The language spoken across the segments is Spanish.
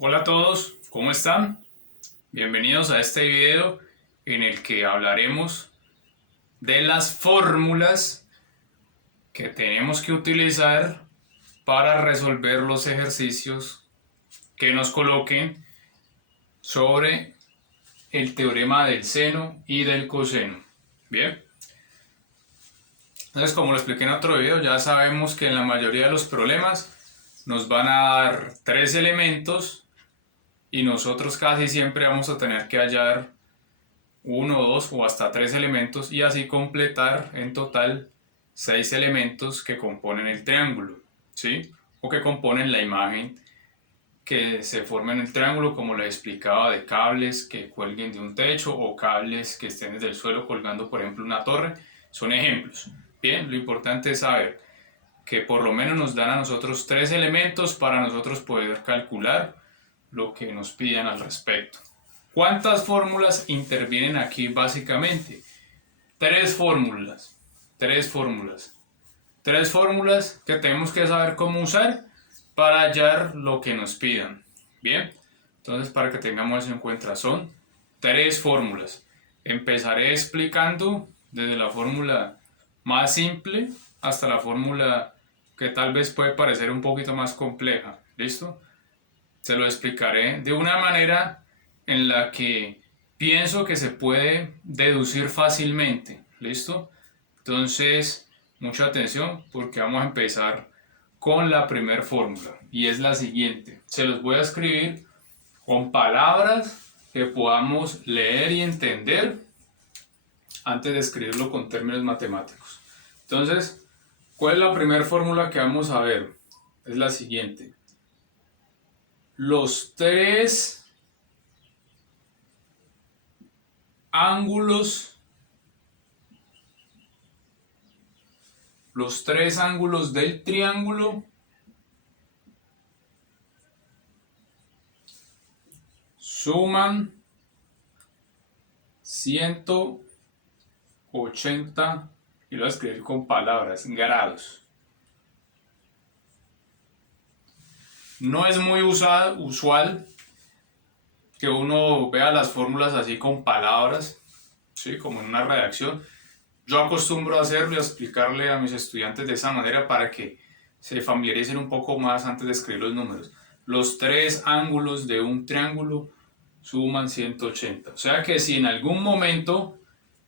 Hola a todos, ¿cómo están? Bienvenidos a este video en el que hablaremos de las fórmulas que tenemos que utilizar para resolver los ejercicios que nos coloquen sobre el teorema del seno y del coseno. Bien, entonces como lo expliqué en otro video, ya sabemos que en la mayoría de los problemas nos van a dar tres elementos y nosotros casi siempre vamos a tener que hallar uno, dos o hasta tres elementos y así completar en total 6 elementos que componen el triángulo, ¿sí? O que componen la imagen que se forma en el triángulo, como les explicaba, de cables que cuelguen de un techo o cables que estén desde el suelo colgando, por ejemplo, una torre. Son ejemplos. Bien, lo importante es saber que por lo menos nos dan a nosotros tres elementos para nosotros poder calcular lo que nos pidan al respecto. ¿Cuántas fórmulas intervienen aquí básicamente? Tres fórmulas. Tres fórmulas. Tres fórmulas que tenemos que saber cómo usar para hallar lo que nos pidan. Bien, entonces para que tengamos eso en cuenta son tres fórmulas. Empezaré explicando desde la fórmula más simple hasta la fórmula que tal vez puede parecer un poquito más compleja. ¿Listo? Se lo explicaré de una manera en la que pienso que se puede deducir fácilmente. ¿Listo? Entonces, mucha atención porque vamos a empezar con la primera fórmula y es la siguiente. Se los voy a escribir con palabras que podamos leer y entender antes de escribirlo con términos matemáticos. Entonces, ¿cuál es la primera fórmula que vamos a ver? Es la siguiente. Los tres ángulos del triángulo suman 180, y lo voy a escribir con palabras, grados. No es muy usual que uno vea las fórmulas así con palabras, ¿sí? Como en una redacción. Yo acostumbro a hacerlo y a explicarle a mis estudiantes de esa manera para que se familiaricen un poco más antes de escribir los números. Los tres ángulos de un triángulo suman 180. O sea que si en algún momento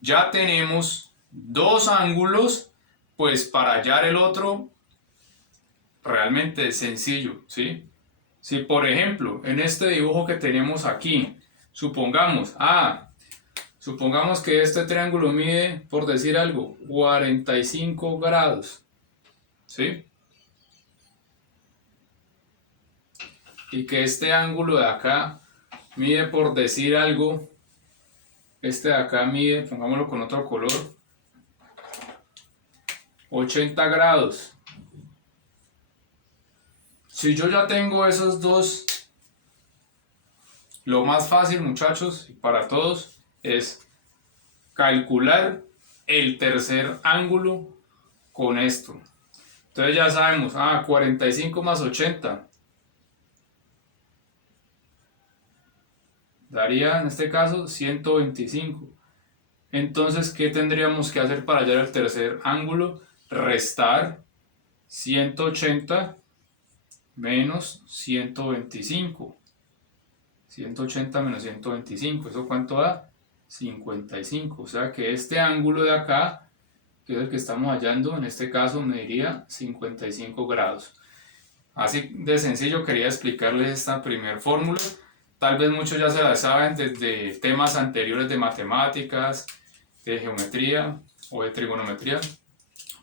ya tenemos dos ángulos, pues para hallar el otro realmente es sencillo, ¿sí? Si por ejemplo en este dibujo que tenemos aquí, supongamos que este triángulo mide, por decir algo, 45 grados, ¿sí? Y que este ángulo de acá mide, por decir algo, este de acá mide, pongámoslo con otro color, 80 grados. Si yo ya tengo esos dos, lo más fácil, muchachos, y para todos, es calcular el tercer ángulo con esto. Entonces ya sabemos, 45 más 80 daría en este caso 125. Entonces, ¿qué tendríamos que hacer para hallar el tercer ángulo? Restar 180 menos 125. 180 menos 125, ¿eso cuánto da? 55. O sea que este ángulo de acá, que es el que estamos hallando, en este caso mediría 55 grados. Así de sencillo quería explicarles esta primera fórmula. Tal vez muchos ya se la saben desde temas anteriores de matemáticas, de geometría o de trigonometría,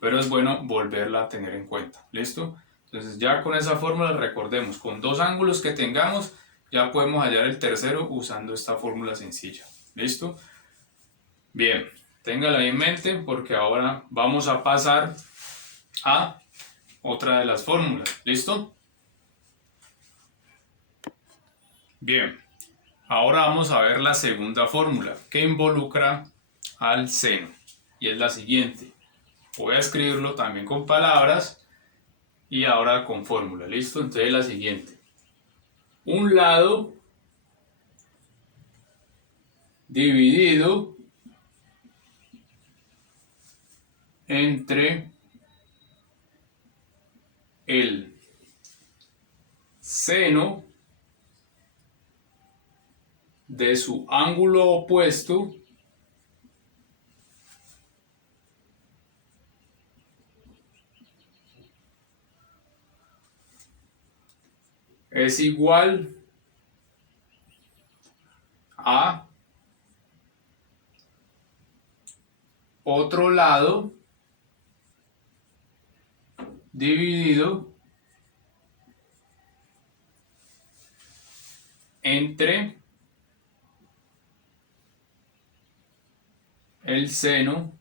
pero es bueno volverla a tener en cuenta. ¿Listo? Entonces ya con esa fórmula, recordemos, con dos ángulos que tengamos, ya podemos hallar el tercero usando esta fórmula sencilla. ¿Listo? Bien, téngala en mente porque ahora vamos a pasar a otra de las fórmulas. ¿Listo? Bien, ahora vamos a ver la segunda fórmula que involucra al seno y es la siguiente. Voy a escribirlo también con palabras y ahora con fórmula. ¿Listo? Entonces la siguiente. un lado dividido entre el seno de su ángulo opuesto es igual a otro lado dividido entre el seno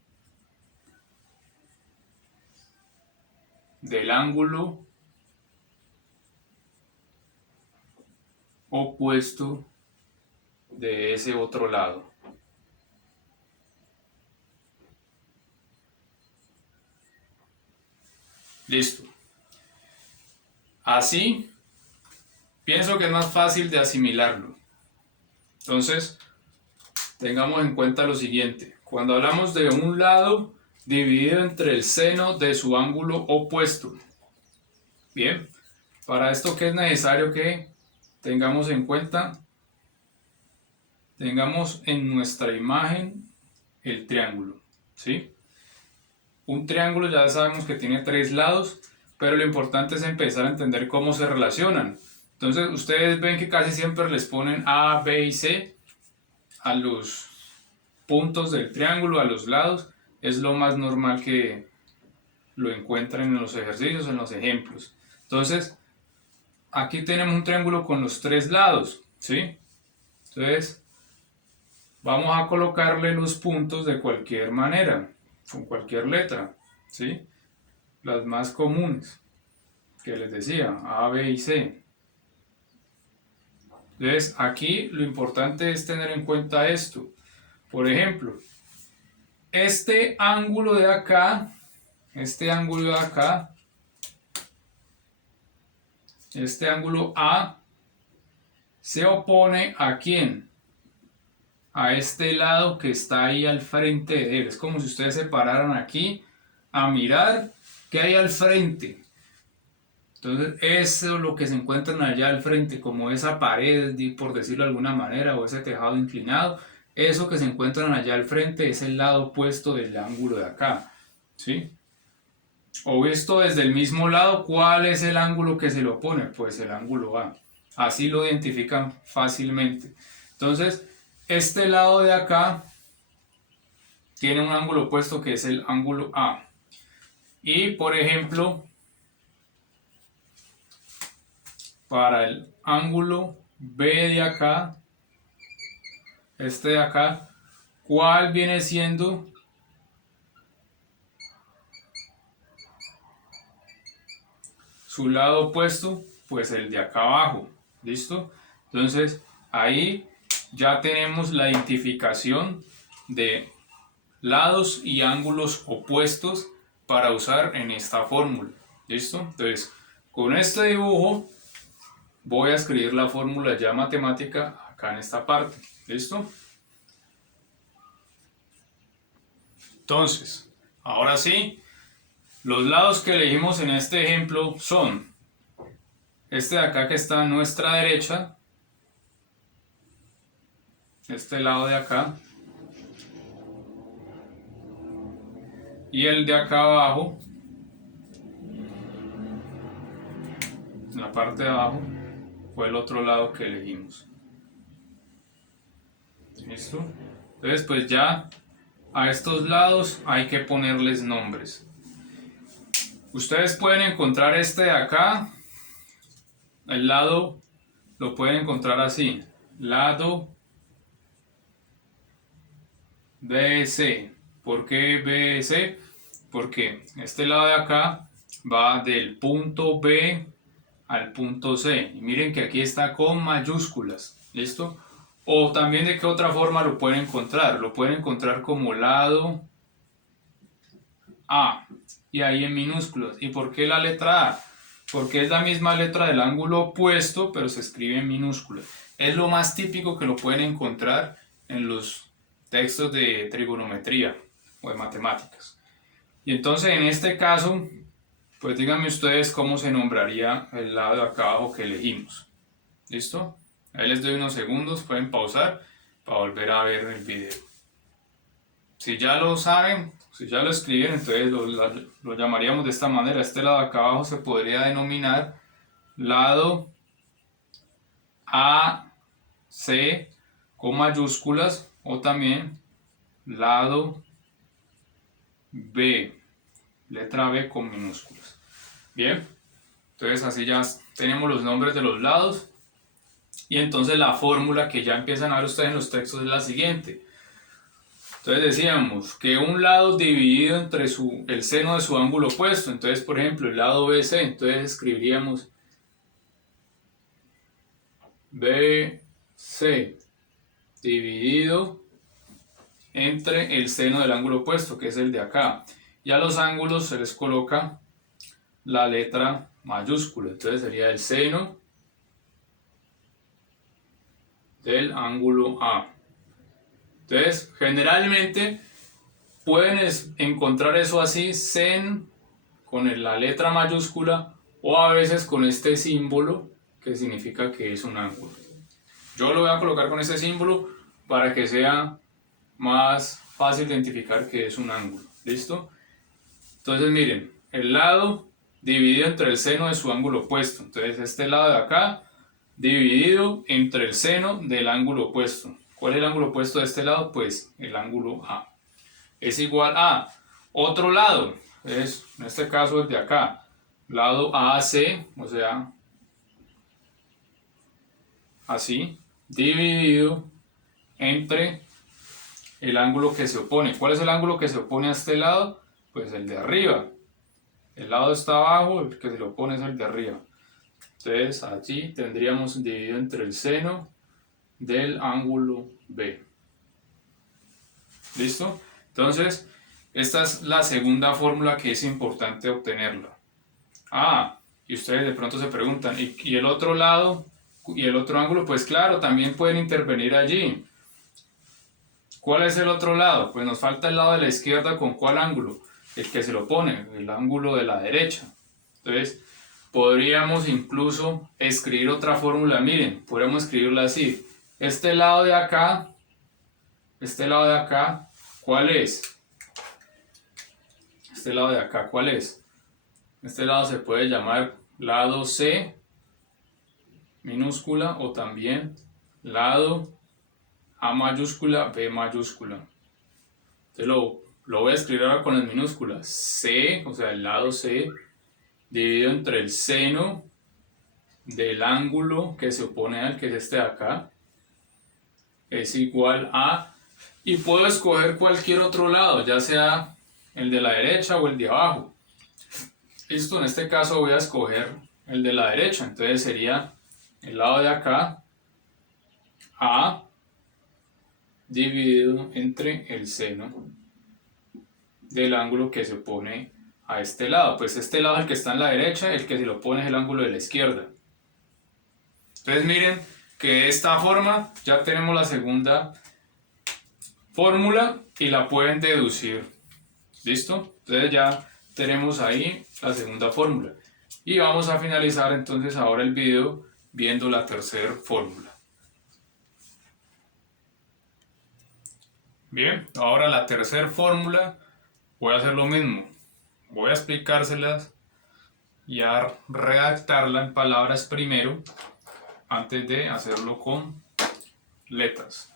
del ángulo opuesto de ese otro lado. Listo. Así pienso que es más fácil de asimilarlo. Entonces, tengamos en cuenta lo siguiente. Cuando hablamos de un lado dividido entre el seno de su ángulo opuesto. Bien, para esto, ¿qué es necesario que tengamos en cuenta? Tengamos en nuestra imagen el triángulo, ¿sí? Un triángulo ya sabemos que tiene 3 lados, pero lo importante es empezar a entender cómo se relacionan. Entonces, ustedes ven que casi siempre les ponen A, B y C a los puntos del triángulo, a los lados. Es lo más normal que lo encuentren en los ejercicios, en los ejemplos. Entonces, aquí tenemos un triángulo con los 3 lados, ¿sí? Entonces, vamos a colocarle los puntos de cualquier manera, con cualquier letra, ¿sí? Las más comunes, que les decía, A, B y C. Entonces, aquí lo importante es tener en cuenta esto. Por ejemplo, este ángulo de acá, este ángulo A, se opone ¿a quién? A este lado que está ahí al frente de él. Es como si ustedes se pararan aquí a mirar qué hay al frente. Entonces, eso es lo que se encuentran allá al frente, como esa pared, por decirlo de alguna manera, o ese tejado inclinado. Eso que se encuentran allá al frente es el lado opuesto del ángulo de acá, ¿sí? O visto desde el mismo lado, ¿cuál es el ángulo que se le opone? Pues el ángulo A. Así lo identifican fácilmente. Entonces, este lado de acá tiene un ángulo opuesto que es el ángulo A. Y, por ejemplo, para el ángulo B de acá, este de acá, ¿cuál viene siendo su lado opuesto? Pues el de acá abajo. ¿Listo? Entonces, ahí ya tenemos la identificación de lados y ángulos opuestos para usar en esta fórmula. ¿Listo? Entonces, con este dibujo voy a escribir la fórmula ya matemática acá en esta parte. ¿Listo? Entonces, ahora sí, los lados que elegimos en este ejemplo son este de acá que está a nuestra derecha, este lado de acá, y el de acá abajo, en la parte de abajo, fue el otro lado que elegimos. ¿Listo? Entonces, pues ya a estos lados hay que ponerles nombres. Ustedes pueden encontrar este de acá, el lado lo pueden encontrar así, lado BC. ¿Por qué BC? Porque este lado de acá va del punto B al punto C. Y miren que aquí está con mayúsculas. ¿Listo? O también de qué otra forma lo pueden encontrar. Lo pueden encontrar como lado A. Y ahí en minúsculos. ¿Y por qué la letra A? porque es la misma letra del ángulo opuesto, pero se escribe en minúscula. Es lo más típico que lo pueden encontrar en los textos de trigonometría o de matemáticas. Y entonces en este caso, pues díganme ustedes cómo se nombraría el lado de acá abajo que elegimos. ¿Listo? Ahí les doy unos segundos, pueden pausar para volver a ver el video. Si ya lo saben, si ya lo escribieron, entonces lo llamaríamos de esta manera. Este lado de acá abajo se podría denominar lado AC con mayúsculas o también lado B, letra B con minúsculas. Bien, entonces así ya tenemos los nombres de los lados y entonces la fórmula que ya empiezan a ver ustedes en los textos es la siguiente. Entonces decíamos que un lado dividido entre el seno de su ángulo opuesto, entonces por ejemplo el lado BC, entonces escribiríamos BC dividido entre el seno del ángulo opuesto, que es el de acá. Y a los ángulos se les coloca la letra mayúscula, entonces sería el seno del ángulo A. Entonces, generalmente pueden encontrar eso así, sen con la letra mayúscula o a veces con este símbolo que significa que es un ángulo. Yo lo voy a colocar con este símbolo para que sea más fácil identificar que es un ángulo. ¿Listo? Entonces miren, el lado dividido entre el seno de su ángulo opuesto. Entonces este lado de acá dividido entre el seno del ángulo opuesto. ¿Cuál es el ángulo opuesto de este lado? Pues el ángulo A. Es igual a otro lado. Es, en este caso el de acá. Lado AC, o sea, así, dividido entre el ángulo que se opone. ¿Cuál es el ángulo que se opone a este lado? Pues el de arriba. El lado está abajo, el que se le opone es el de arriba. Entonces allí tendríamos dividido entre el seno del ángulo B. ¿Listo? Entonces, esta es la segunda fórmula que es importante obtenerla. Ah, y ustedes de pronto se preguntan, ¿y el otro lado y el otro ángulo? Pues claro, también pueden intervenir allí. ¿Cuál es el otro lado? Pues nos falta el lado de la izquierda, ¿con cuál ángulo? El que se lo opone, el ángulo de la derecha. Entonces, podríamos incluso escribir otra fórmula, miren, podríamos escribirla así. Este lado de acá, ¿cuál es? Este lado de acá, ¿cuál es? Este lado se puede llamar lado C minúscula o también lado A mayúscula, B mayúscula. Entonces lo voy a escribir ahora con las minúsculas. C, o sea, el lado C, dividido entre el seno del ángulo que se opone al que es este de acá, es igual a, y puedo escoger cualquier otro lado, ya sea el de la derecha o el de abajo. Listo, en este caso voy a escoger el de la derecha, entonces sería el lado de acá, A, dividido entre el seno del ángulo que se opone a este lado. Pues este lado es el que está en la derecha, el que se lo opone es el ángulo de la izquierda. Entonces miren que de esta forma ya tenemos la segunda fórmula y la pueden deducir. ¿Listo? Entonces ya tenemos ahí la segunda fórmula. Y vamos a finalizar entonces ahora el video viendo la tercera fórmula. Bien, ahora la tercera fórmula voy a hacer lo mismo. Voy a explicárselas y a redactarla en palabras primero antes de hacerlo con letras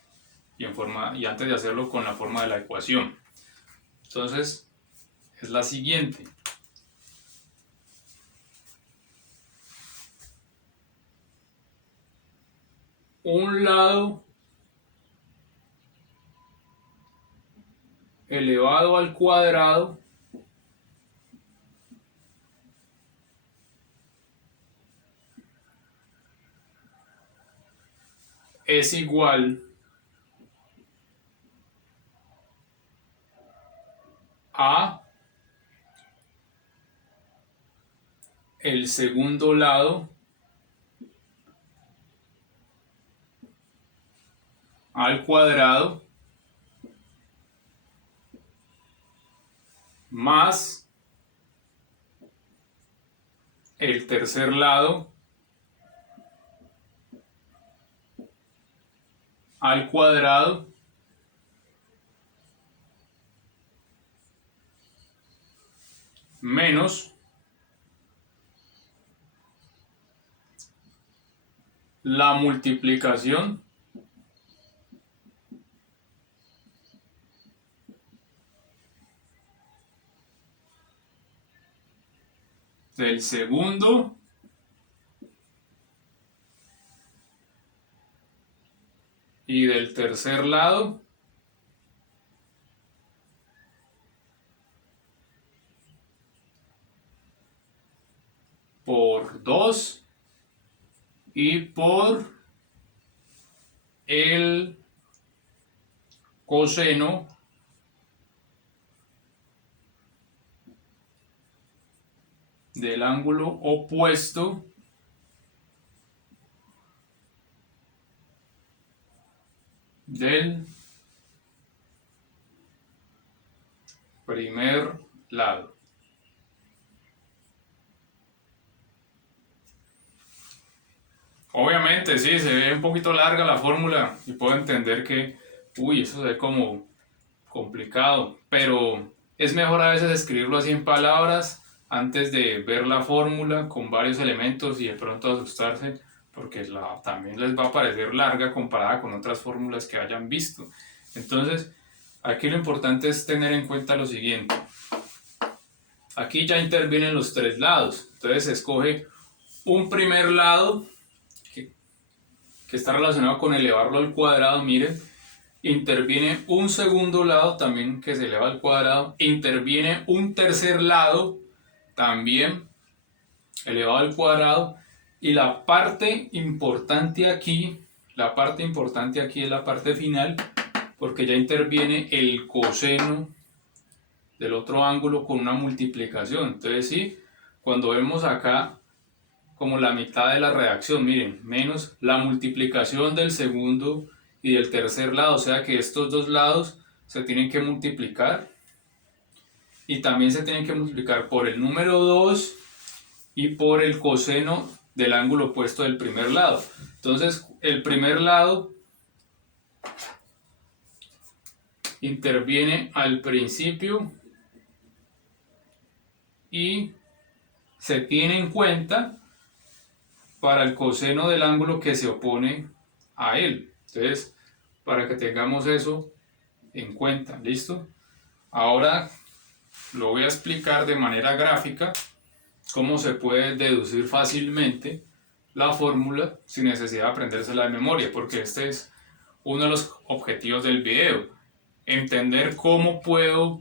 y antes de hacerlo con la forma de la ecuación. Entonces es la siguiente. Un lado elevado al cuadrado es igual a el segundo lado al cuadrado más el tercer lado al cuadrado menos la multiplicación del segundo y del tercer lado por 2 y por el coseno del ángulo opuesto del primer lado. Obviamente, sí, se ve un poquito larga la fórmula y puedo entender que, uy, eso se ve como complicado, pero es mejor a veces escribirlo así en palabras antes de ver la fórmula con varios elementos y de pronto asustarse, porque también les va a parecer larga comparada con otras fórmulas que hayan visto. Entonces, aquí lo importante es tener en cuenta lo siguiente. Aquí ya intervienen los tres lados, entonces se escoge un primer lado que está relacionado con elevarlo al cuadrado, miren, interviene un segundo lado también que se eleva al cuadrado, interviene un tercer lado también elevado al cuadrado, y la parte importante aquí es la parte final, porque ya interviene el coseno del otro ángulo con una multiplicación. Entonces sí, cuando vemos acá como la mitad de la reacción, miren, menos la multiplicación del segundo y del tercer lado, o sea que estos dos lados se tienen que multiplicar y también se tienen que multiplicar por el número 2 y por el coseno del ángulo opuesto del primer lado. Entonces el primer lado interviene al principio y se tiene en cuenta para el coseno del ángulo que se opone a él. Entonces, para que tengamos eso en cuenta, ¿listo? Ahora lo voy a explicar de manera gráfica cómo se puede deducir fácilmente la fórmula sin necesidad de aprendérsela de memoria, porque este es uno de los objetivos del video, entender cómo puedo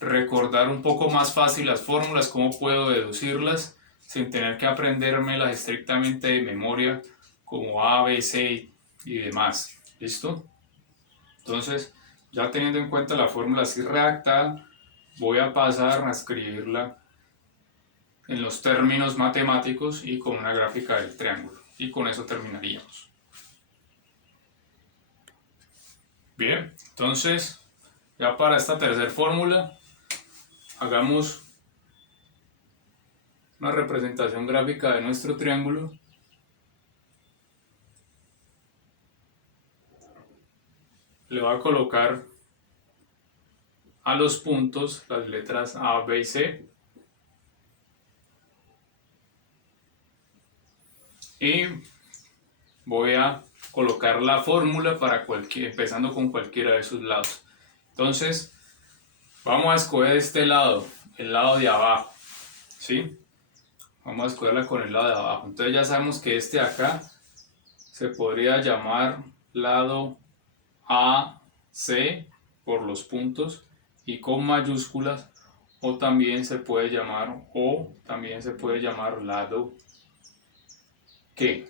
recordar un poco más fácil las fórmulas, cómo puedo deducirlas sin tener que aprendérmelas estrictamente de memoria como A, B, C y demás. ¿Listo? Entonces, ya teniendo en cuenta la fórmula así redactada, voy a pasar a escribirla en los términos matemáticos y con una gráfica del triángulo. Y con eso terminaríamos. Bien, entonces, ya para esta tercera fórmula, hagamos una representación gráfica de nuestro triángulo. Le voy a colocar a los puntos las letras A, B y C. Y voy a colocar la fórmula para empezando con cualquiera de sus lados. Entonces, vamos a escoger este lado, el lado de abajo, ¿sí? Vamos a escogerla con el lado de abajo. Entonces ya sabemos que este de acá se podría llamar lado AC por los puntos y con mayúsculas, o también se puede llamar lado ¿qué?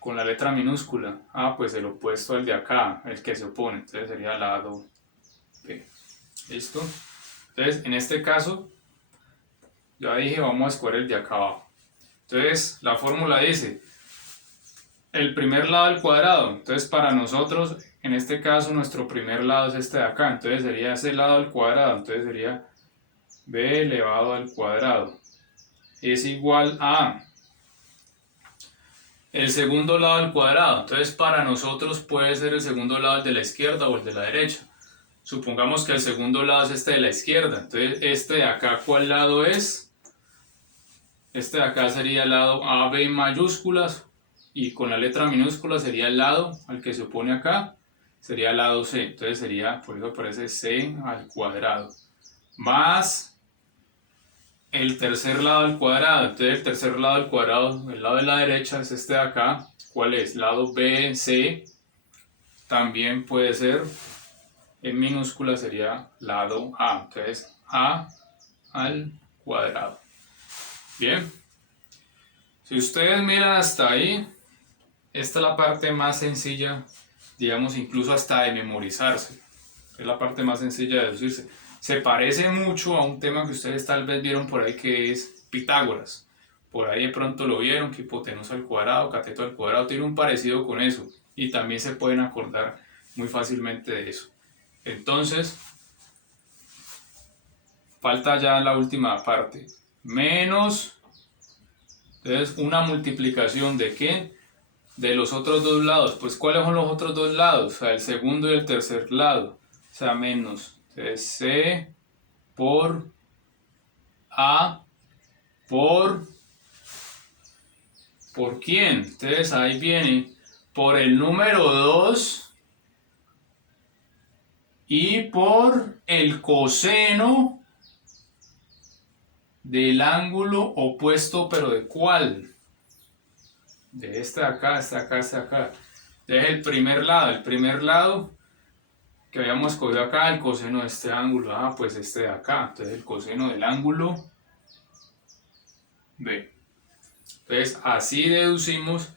Con la letra minúscula. Pues el opuesto al de acá, el que se opone, entonces sería lado B. ¿Listo? Entonces en este caso ya dije, vamos a escoger el de acá abajo. Entonces la fórmula dice el primer lado al cuadrado. Entonces para nosotros, en este caso, nuestro primer lado es este de acá. Entonces sería ese lado al cuadrado. Entonces sería b elevado al cuadrado es igual a el segundo lado al cuadrado. Entonces para nosotros puede ser el segundo lado el de la izquierda o el de la derecha. Supongamos que el segundo lado es este de la izquierda. Entonces este de acá, ¿cuál lado es? Este de acá sería el lado AB en mayúsculas y con la letra minúscula sería el lado al que se opone acá, sería el lado C. Entonces sería, por eso aparece C al cuadrado más el tercer lado al cuadrado. Entonces el tercer lado al cuadrado, el lado de la derecha es este de acá. ¿Cuál es? Lado BC. También puede ser en minúscula, sería lado A. Entonces A al cuadrado. Bien, si ustedes miran hasta ahí, esta es la parte más sencilla, digamos, incluso hasta de memorizarse. Es la parte más sencilla de deducirse. Se parece mucho a un tema que ustedes tal vez vieron por ahí, que es Pitágoras. Por ahí de pronto lo vieron, que hipotenusa al cuadrado, cateto al cuadrado, tiene un parecido con eso. Y también se pueden acordar muy fácilmente de eso. Entonces, falta ya la última parte. Menos, entonces, una multiplicación ¿de qué? De los otros dos lados. Pues, ¿cuáles son los otros dos lados? O sea, el segundo y el tercer lado. O sea, menos. Entonces, C por A ¿por quién? Entonces, ahí viene por el número 2 y por el coseno del ángulo opuesto, pero ¿de cuál? De este de acá, este de acá, este de acá. Entonces el primer lado que habíamos cogido acá, el coseno de este ángulo, pues este de acá. Entonces el coseno del ángulo B. Entonces así deducimos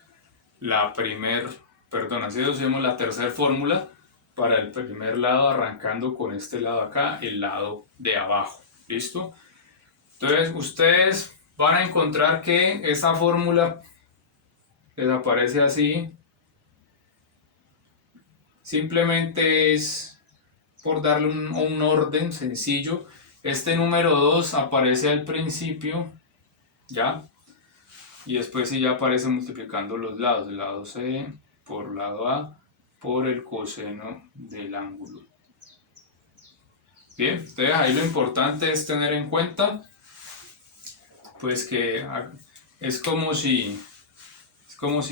así deducimos la tercera fórmula para el primer lado, arrancando con este lado acá, el lado de abajo. ¿Listo? Entonces ustedes van a encontrar que esta fórmula desaparece así. Simplemente es por darle un orden sencillo. Este número 2 aparece al principio, ¿ya? Y después sí ya aparece multiplicando los lados. El lado C por lado A por el coseno del ángulo. Bien, entonces ahí lo importante es tener en cuenta pues que es como si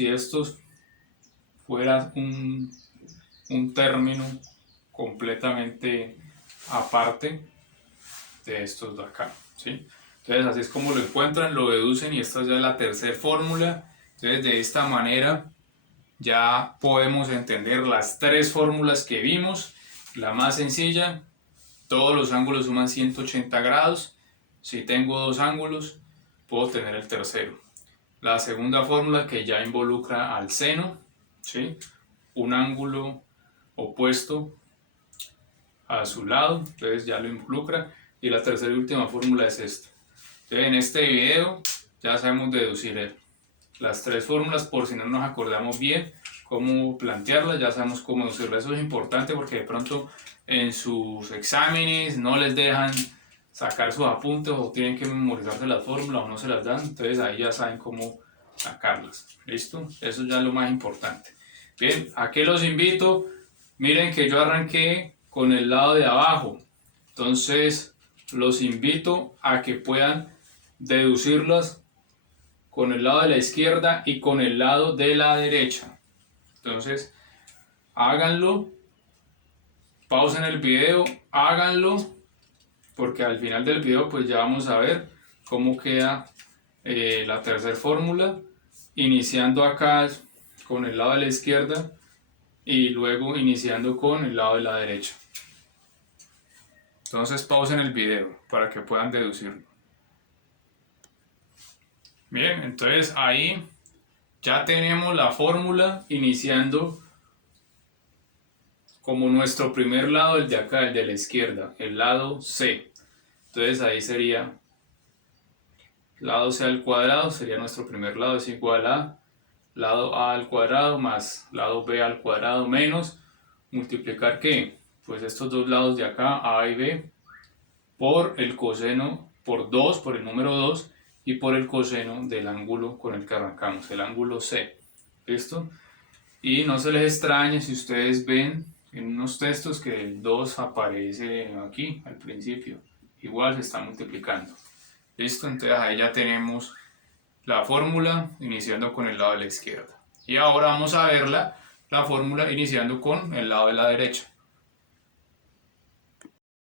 esto fuera un término completamente aparte de estos de acá, ¿sí? Entonces así es como lo encuentran, lo deducen y esta ya es la tercera fórmula. Entonces de esta manera ya podemos entender las tres fórmulas que vimos. La más sencilla, todos los ángulos suman 180 grados. Si tengo dos ángulos, puedo tener el tercero. La segunda fórmula que ya involucra al seno, ¿sí? Un ángulo opuesto a su lado, entonces ya lo involucra. Y la tercera y última fórmula es esta. Entonces en este video ya sabemos deducir las tres fórmulas, por si no nos acordamos bien cómo plantearlas, ya sabemos cómo deducirlas. Eso es importante porque de pronto en sus exámenes no les dejan sacar sus apuntes o tienen que memorizarse las fórmulas o no se las dan, entonces ahí ya saben cómo sacarlas. ¿Listo? Eso ya es lo más importante. Bien, ¿a qué los invito? Miren que yo arranqué con el lado de abajo, entonces los invito a que puedan deducirlas con el lado de la izquierda y con el lado de la derecha. Entonces háganlo, pausen el video, háganlo, porque al final del video pues ya vamos a ver cómo queda la tercera fórmula, iniciando acá con el lado de la izquierda y luego iniciando con el lado de la derecha. Entonces pausen el video para que puedan deducirlo. Bien, entonces ahí ya tenemos la fórmula iniciando como nuestro primer lado, el de acá, el de la izquierda, el lado C. Entonces ahí sería lado C al cuadrado sería nuestro primer lado, es igual a lado A al cuadrado más lado B al cuadrado menos multiplicar ¿qué? Pues estos dos lados de acá, A y B, por el coseno, por 2, por el número 2 y por el coseno del ángulo con el que arrancamos, el ángulo C. ¿Listo? Y no se les extrañe si ustedes ven en unos textos que el 2 aparece aquí al principio. Igual se está multiplicando. ¿Listo? Entonces ahí ya tenemos la fórmula iniciando con el lado de la izquierda. Y ahora vamos a verla, la fórmula iniciando con el lado de la derecha.